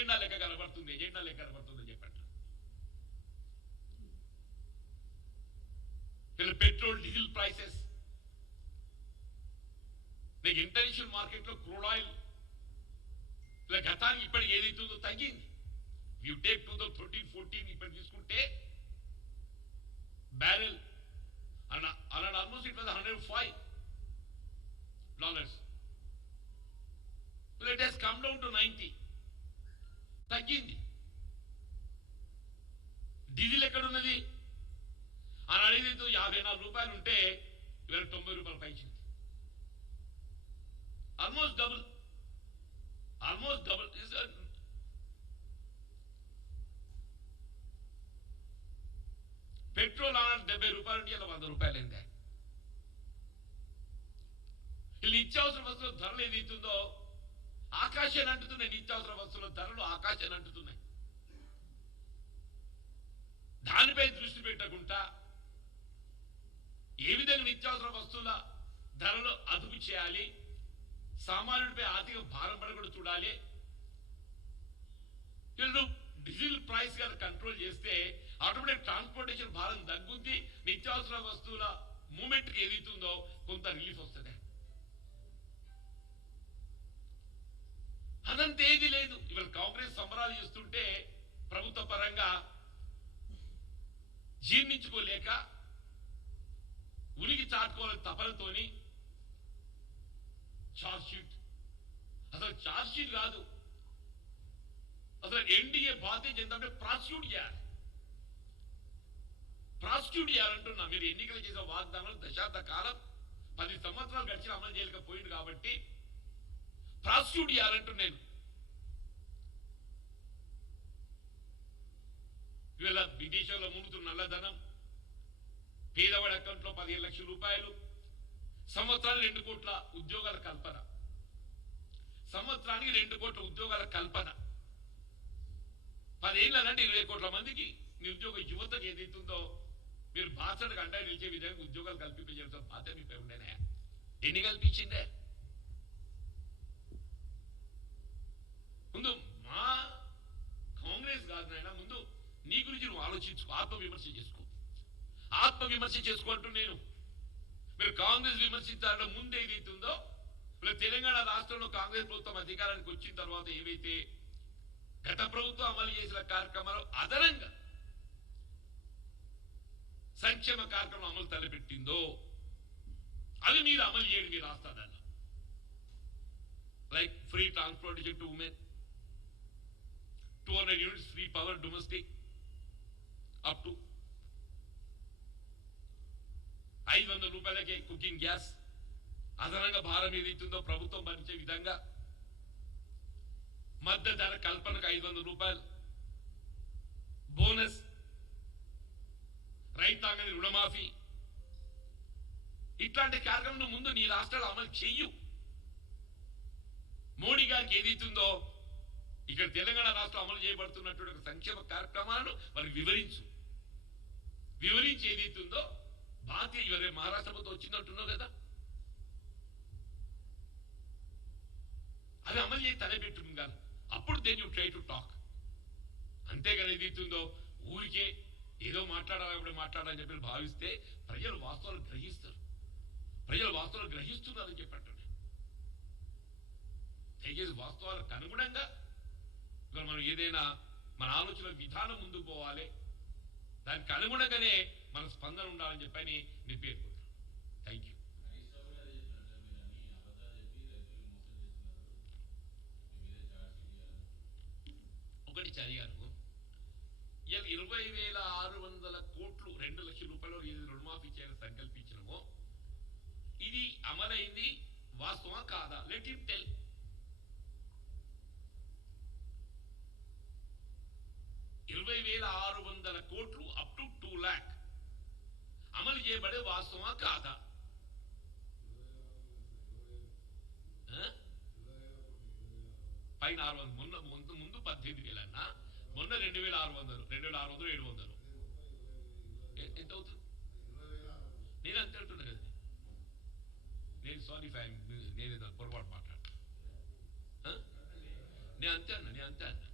Agenda లెక్క కనబడుతుంది చెప్పండి. Petrol diesel prices, international market లో క్రూడ్ ఆయిల్ గతానికి ఇప్పటికి ఏదైతుందో తగ్గింది. యూ టేక్ 2013-14 ఇప్పుడు తీసుకుంటే బ్యారెల్ అలా almost it was $105. It has come down to 90. తగ్గింది. డీజిల్ ఎక్కడున్నది? ఆనాడు ఏదైతే $54 ఉంటే ఇవాళ $90 పైచింది. Almost double. పెట్రోల్ ఆనాడు $70 ఉంటే ఇలా $100 అయింది. వీళ్ళు నిత్యావసర వస్తువుల ధరలు ఏదైతుందో ఆకాశాన్ని అంటుతున్నాయి. నిత్యావసర వస్తువుల ధరలు ఆకాశాన్ని అంటుతున్నాయి. దానిపై దృష్టి పెట్టకుండా ఏ విధంగా నిత్యావసర వస్తువుల ధరలు అదుపు చేయాలి, సామాన్యుడిపై ఆర్థిక భారం పడకుండా చూడాలి. వీళ్ళు డీజిల్ ప్రైస్ గా కంట్రోల్ చేస్తే ఆటోమేటిక్ ట్రాన్స్పోర్టేషన్ భారం తగ్గుద్ది. నిత్యావసర వస్తువుల మూమెంట్ ఏదైతుందో కొంత రిలీఫ్ వస్తుంది. అదంత ఏది లేదు. ఇవాళ కాంగ్రెస్ సంబరాలు చేస్తుంటే ప్రభుత్వ పరంగా జీర్ణించుకోలేక ఉనికి చాటుకోవాలని తపనతోని ఛార్జ్ షీట్, అసలు ఛార్జ్ షీట్ కాదు, అసలు NDA Bharatiya Janata party prosecute చేయాలంటున్నా. మీరు ఎన్నికలు చేసే వాగ్దానాలు దశాబ్ద కాలం 10 సంవత్సరాలు గడిచిన అమలు చేయలేకపోయింది కాబట్టి ప్రాసిక్యూట్ చేయాలంటూ నేను ఇవాళ విదేశాల్లో మునుగుతున్న నల్లధనం, పేదవాడి అకౌంట్లో 15 లక్షల రూపాయలు, సంవత్సరానికి 2 కోట్ల ఉద్యోగాల కల్పన, సంవత్సరానికి 2 కోట్ల ఉద్యోగాల కల్పన, 10 ఏళ్ళంటే 20 కోట్ల మందికి నిరుద్యోగ యువతకు ఏదైతుందో మీరు భాషకు అండా నిలిచే విధంగా ఉద్యోగాలు కల్పించాల్సిన బాధ్యత మీపై ఉండేనే. ఎన్ని కల్పించిందే? ముందు మా కాంగ్రెస్ కాదు నాయన, ముందు నీ గురించి నువ్వు ఆలోచించుకో, ఆత్మవిమర్శ చేసుకోంటూ నేను. మీరు కాంగ్రెస్ విమర్శించాలంటే ముందు ఏదైతుందో ఇప్పుడు తెలంగాణ రాష్ట్రంలో కాంగ్రెస్ ప్రభుత్వం అధికారానికి వచ్చిన తర్వాత ఏవైతే గత ప్రభుత్వం అమలు చేసిన కార్యక్రమాలు అదనంగా సంక్షేమ కార్యక్రమం అమలు తలపెట్టిందో అది మీరు అమలు చేయండి మీ రాష్ట్రాలలో. Like free transportation to women, 200 units free power domestic up to $500 cooking gas, అదనంగా భారం ఏదైతుందో ప్రభుత్వం భరించే విధంగా మద్దతు ధర కల్పనకు $500 బోనస్, రైతాంగానికి రుణమాఫీ, ఇట్లాంటి కార్యక్రమం ముందు నీ రాష్ట్రాలు అమలు చెయ్యు. మోడీ గారికి ఏదైతుందో ఇక్కడ తెలంగాణ రాష్ట్రం అమలు చేయబడుతున్నటువంటి సంక్షేమ కార్యక్రమాలను వారికి వివరించి ఏదైతుందో భారతీయ ఇవరే మహారాష్ట్ర ప్రభుత్వం వచ్చిందంటున్నావు కదా, అది అమలు చేసి తలపెట్టుంది కాదు. అప్పుడు then you try to talk. అంతేగాని ఏదైతుందో ఊరికే ఏదో మాట్లాడాలని చెప్పి భావిస్తే ప్రజలు వాస్తవాలు గ్రహిస్తున్నారని చెప్పండి. దయచేసి వాస్తవాలకు అనుగుణంగా ఇవాళ మనం ఏదైనా మన ఆలోచన విధానం ముందుకు పోవాలి, దానికి అనుగుణంగానే మన స్పందన ఉండాలని చెప్పని నేను పేర్కొంటాను. Thank you. ఒకటి చదివాను, ఇవాళ 20,600 కోట్లు 2 లక్షల రూపాయలు రుణమాఫీ చేయాలని సంకల్పించినమో ఇది అమలైంది వాస్తవం కాదా? Let him tell. 20,600 కోట్లు అప్ టు 2 lakh అమలు చేయబడే వాస్తవమా కాదా? పైన 600, ముందు 18,000 అన్నా, మొన్న 2,600, 700 ఎంత అవుతుంది? నేను అంతే అంటున్నా కదా. నేను సారీ నేను పొరపాటు మాట్లాడు. నేను అంతే అన్నా